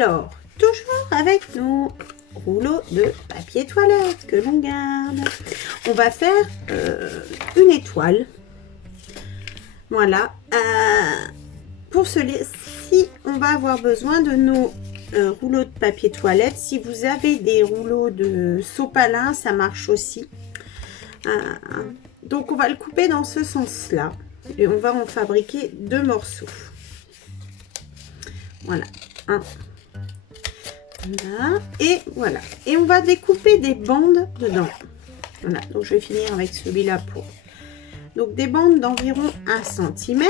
Alors, toujours avec nos rouleaux de papier toilette que l'on garde. On va faire une étoile. Voilà. Pour celui-ci, on va avoir besoin de nos rouleaux de papier toilette. Si vous avez des rouleaux de sopalin, ça marche aussi. Donc, on va le couper dans ce sens-là. Et on va en fabriquer 2 morceaux. Voilà. Un. Voilà. Et voilà. Et on va découper des bandes dedans. Voilà. Donc, je vais finir avec celui-là pour... Donc, des bandes d'environ 1 cm.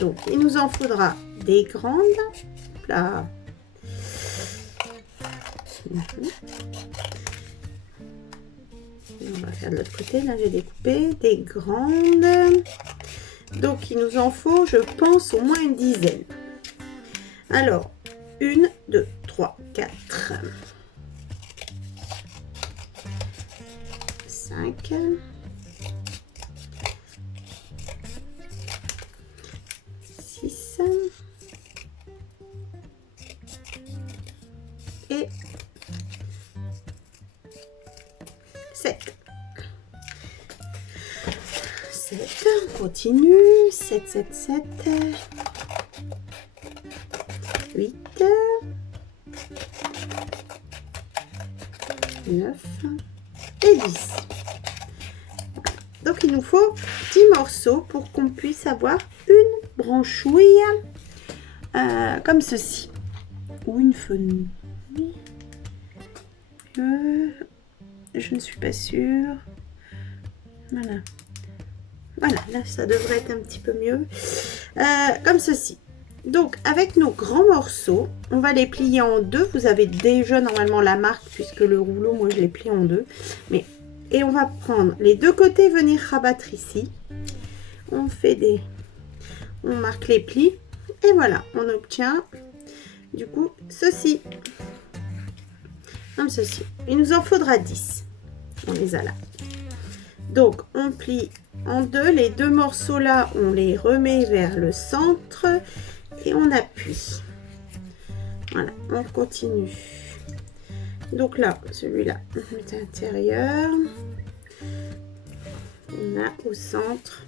Donc, il nous en faudra des grandes. Là. On va faire de l'autre côté. Là, j'ai découpé des grandes. Donc, il nous en faut, je pense, au moins une dizaine. Alors, 1, 2, 3, 4, 5, 6 et 7. 7, on continue. 7, 7, 7. 8, 9 et 10. Donc, il nous faut 10 morceaux pour qu'on puisse avoir une branchouille comme ceci. Ou une fenouil. Je ne suis pas sûre. Voilà. Voilà, là, ça devrait être un petit peu mieux. Comme ceci. Donc, avec nos grands morceaux, on va les plier en deux. Vous avez déjà normalement la marque, puisque le rouleau, moi, je l'ai plié en deux. Et on va prendre les deux côtés, venir rabattre ici. On fait des... On marque les plis. Et voilà, on obtient, du coup, ceci. Comme ceci. Il nous en faudra 10. On les a là. Donc, on plie en deux. Les deux morceaux là, on les remet vers le centre. Et on appuie. Voilà, on continue. Donc là, celui-là, on met à l'intérieur. On a au centre.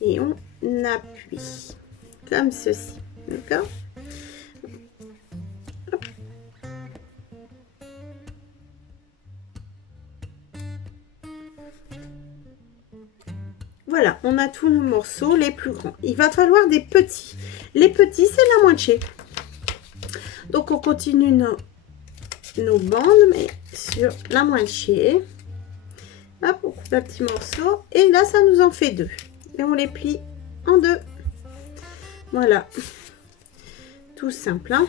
Et on appuie. Comme ceci. D'accord ? Voilà, on a tous nos morceaux, les plus grands. Il va falloir des petits. Les petits, c'est la moitié. Donc, on continue nos bandes, mais sur la moitié. Hop, on coupe un petit morceau. Et là, ça nous en fait 2. Et on les plie en 2. Voilà. Tout simple, hein.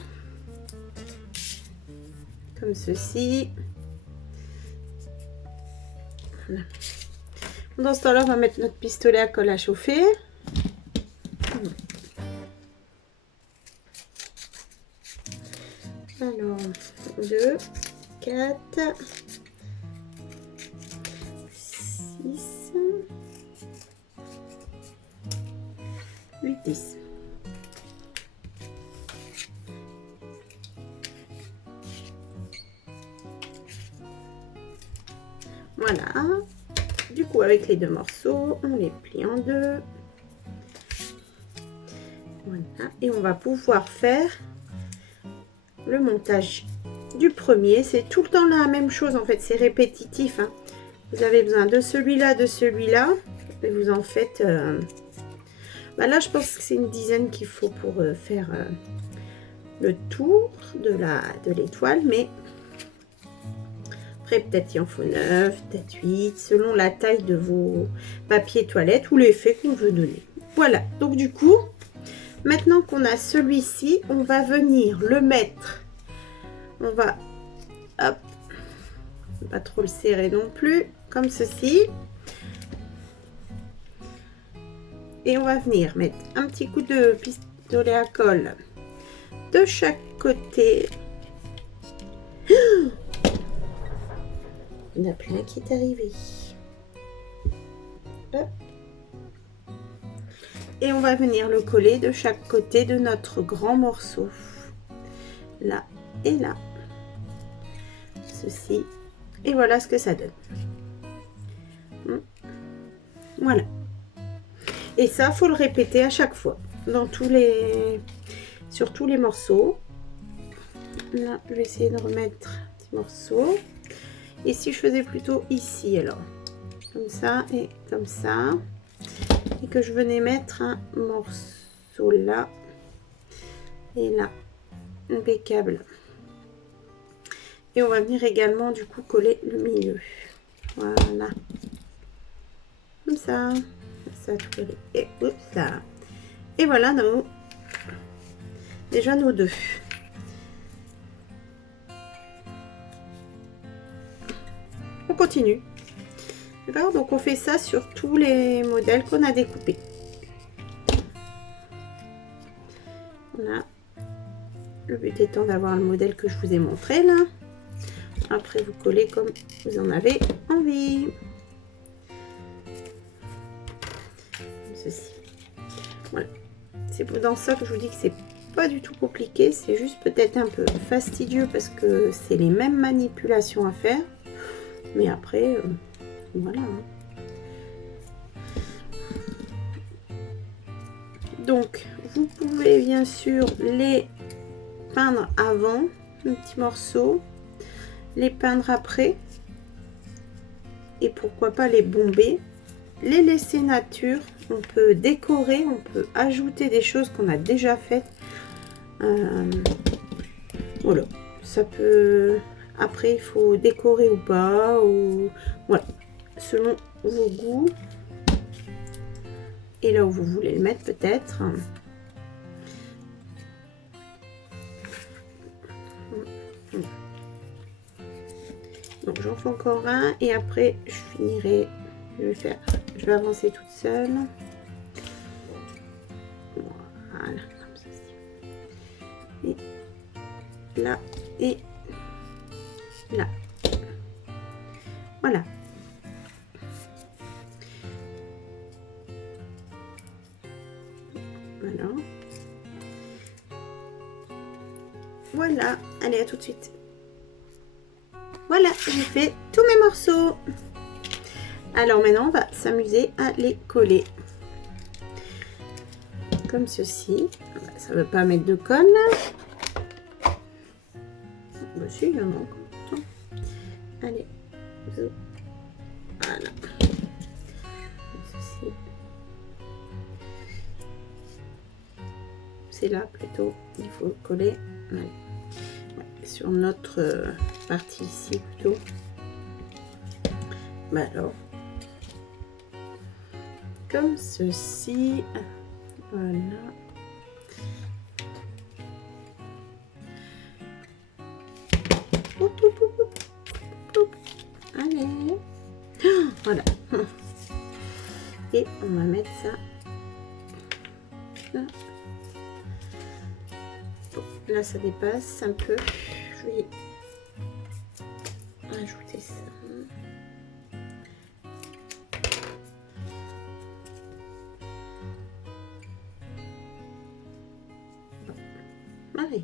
Comme ceci. Voilà. Dans ce temps-là, on va mettre notre pistolet à colle à chauffer. Alors, 2, 4, 6, 8, 10. Voilà. Du coup, avec les deux morceaux, on les plie en deux. Voilà. Et on va pouvoir faire le montage du premier. C'est tout le temps la même chose, en fait. C'est répétitif, hein. Vous avez besoin de celui-là, et vous en faites... là, je pense que c'est une dizaine qu'il faut pour faire le tour de l'étoile, mais... Après, peut-être il en faut 9, peut-être 8, selon la taille de vos papiers toilettes ou l'effet qu'on veut donner. Voilà, donc du coup, maintenant qu'on a celui-ci, on va venir le mettre. On va, hop, pas trop le serrer non plus, comme ceci. Et on va venir mettre un petit coup de pistolet à colle de chaque côté. Il y en a plein qui est arrivé. Hop. Et on va venir le coller de chaque côté de notre grand morceau. là et là. Ceci. Et voilà ce que ça donne. Voilà. Et ça, faut le répéter à chaque fois. Sur tous les morceaux. Là, je vais essayer de remettre un petit morceau. Et si je faisais plutôt ici, alors. Comme ça et comme ça. Et que je venais mettre un morceau là. Et là. Impeccable. Et on va venir également, du coup, coller le milieu. Voilà. Comme ça. Ça, tout coller. Et ça. Et voilà déjà nos deux. On continue. D'accord, donc on fait ça sur tous les modèles qu'on a découpés. Voilà. Le but étant d'avoir le modèle que je vous ai montré là. Après, vous collez comme vous en avez envie. Comme ceci. Voilà. C'est dans ça que je vous dis que c'est pas du tout compliqué. C'est juste peut-être un peu fastidieux parce que c'est les mêmes manipulations à faire. Mais après, voilà. Donc, vous pouvez bien sûr les peindre avant, un petit morceau, les peindre après, et pourquoi pas les bomber, les laisser nature. On peut décorer, on peut ajouter des choses qu'on a déjà faites. Voilà, ça peut... Après, il faut décorer ou pas, ou voilà, selon vos goûts. Et là où vous voulez le mettre peut-être. Donc j'en fais encore un et après je finirai. Je vais avancer toute seule. Voilà, comme ceci. Et là et là. Voilà. Voilà. Voilà. Allez, à tout de suite. Voilà, j'ai fait tous mes morceaux. Alors maintenant, on va s'amuser à les coller. Comme ceci. Ça ne veut pas mettre de colle. Bah si, il y en a encore. Allez. Voilà. Comme ceci. C'est là plutôt, il faut coller. Ouais. Sur notre partie ici plutôt. Bah alors, comme ceci. Voilà. Allez. Voilà. Et on va mettre ça là. Bon, là ça dépasse un peu. Je vais ajouter ça.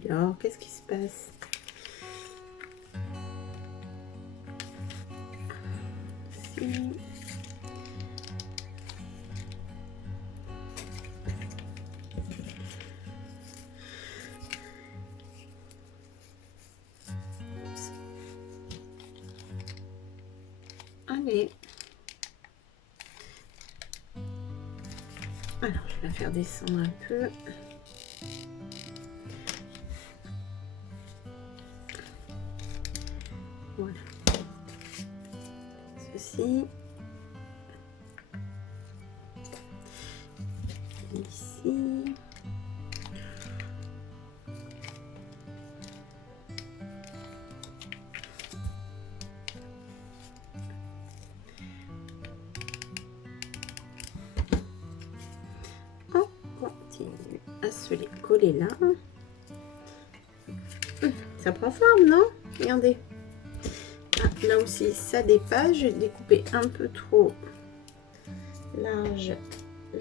Alors, qu'est-ce qui se passe? Si. Allez. Alors, je vais la faire descendre un peu. Voilà. Ceci. Ici. On continue à se les coller là. Ça prend forme, non? Regardez. Là aussi ça dépasse, j'ai découpé un peu trop large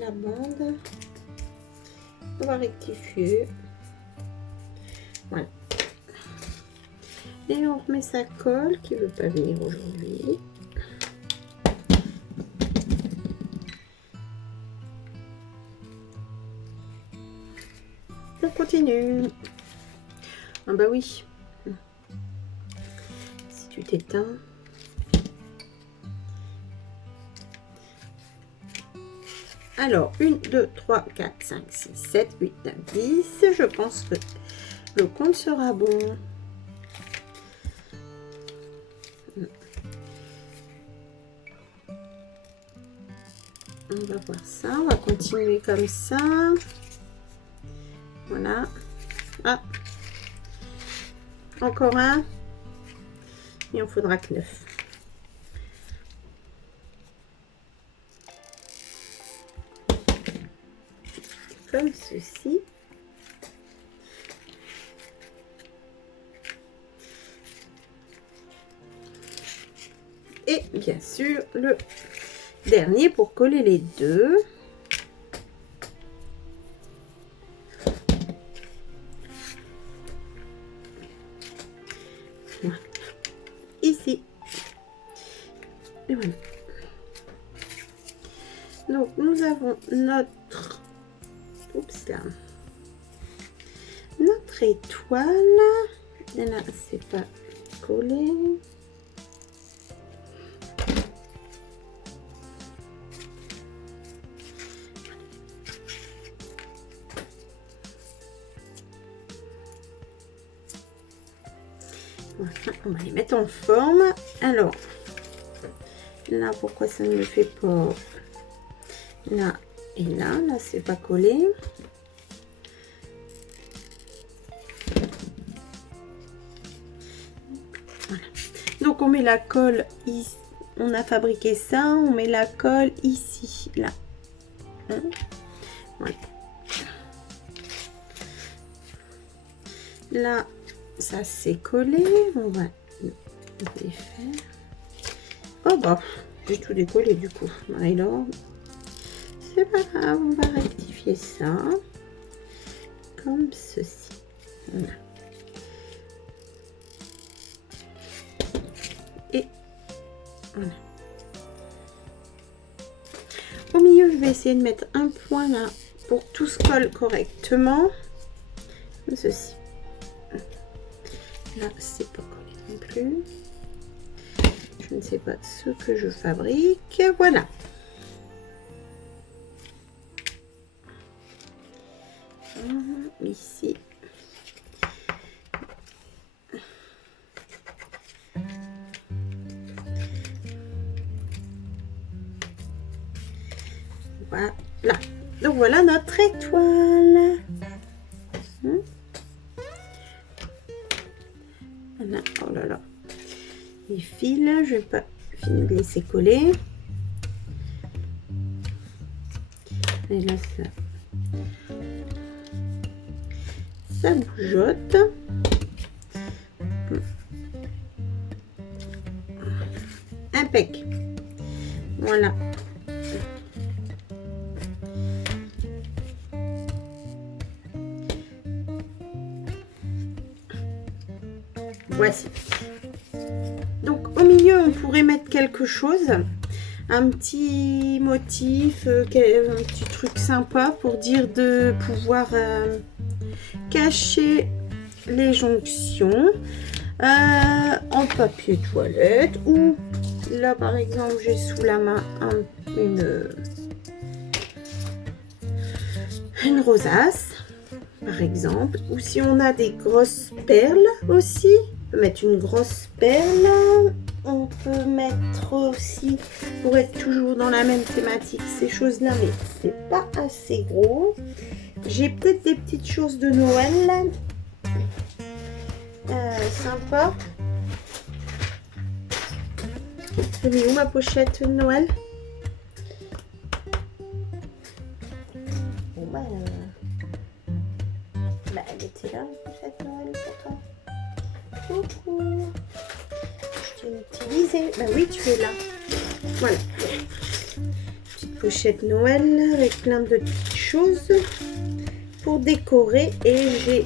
la bande. On va rectifier. Voilà, Et on remet sa colle qui ne veut pas venir aujourd'hui. On continue. Ah bah oui. Si tu t'éteins. Alors, 1, 2, 3, 4, 5, 6, 7, 8, 9, 10. Je pense que le compte sera bon. On va voir ça. On va continuer comme ça. Voilà. Ah. Encore un. Il en faudra que 9. Comme ceci. Et bien sûr, le dernier pour coller les deux. Voilà. Ici. Et voilà. Donc, nous avons notre... Oups là. Notre étoile. Et là, c'est pas collé. Voilà, on va les mettre en forme. Alors, là, pourquoi ça ne me fait pas là et là? Là, c'est pas collé. Voilà. Donc, on met la colle ici. On a fabriqué ça. On met la colle ici, là. Voilà. Là, ça c'est collé. On va défaire. Oh bah, j'ai tout décollé du coup. Alors, c'est pas grave, on va rectifier ça comme ceci. Voilà. Et voilà. Au milieu, je vais essayer de mettre un point là pour que tout se colle correctement. Comme ceci. Là, c'est pas collé non plus. Je ne sais pas ce que je fabrique. Voilà. Ici. Voilà. Donc voilà notre étoile. Voilà. Oh là là. Les fils, je vais pas finir de laisser coller. Et là, ça bougeotte. Impec. Voilà. Voici. Donc au milieu, on pourrait mettre quelque chose, un petit motif, un petit truc sympa pour dire de pouvoir cacher les jonctions en papier toilette, ou là par exemple j'ai sous la main une rosace par exemple, ou si on a des grosses perles aussi, on peut mettre une grosse perle. On peut mettre aussi, pour être toujours dans la même thématique, ces choses-là, mais c'est pas assez gros. J'ai peut-être des petites choses de Noël sympa. Je mets où ma pochette de Noël? Bon bah, elle était là, la pochette de Noël pour toi. Coucou. Je t'ai utilisé. Bah oui, tu es là. Voilà. Petite pochette Noël avec plein de petites choses pour décorer. Et j'ai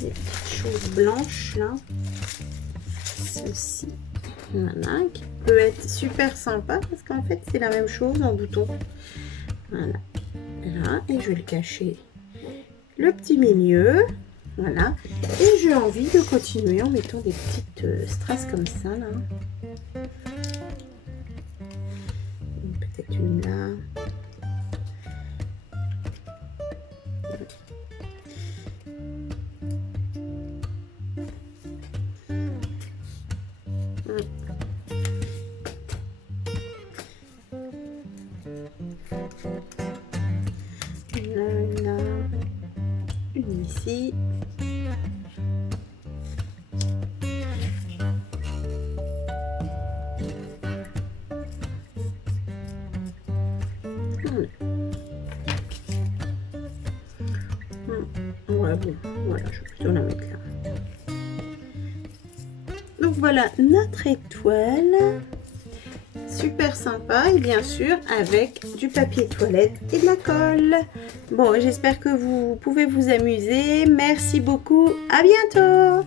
des petites chose blanche là. Ceci. Voilà, qui peut être super sympa parce qu'en fait c'est la même chose en bouton. Voilà. Là, et je vais le cacher le petit milieu. Voilà. Et j'ai envie de continuer en mettant des petites strass comme ça là. Peut-être une là. Là, une ici. Ouais, bon, voilà, je vais plutôt la mettre là. Donc voilà notre étoile. Super sympa et bien sûr avec du papier toilette et de la colle. Bon, j'espère que vous pouvez vous amuser. Merci beaucoup. À bientôt.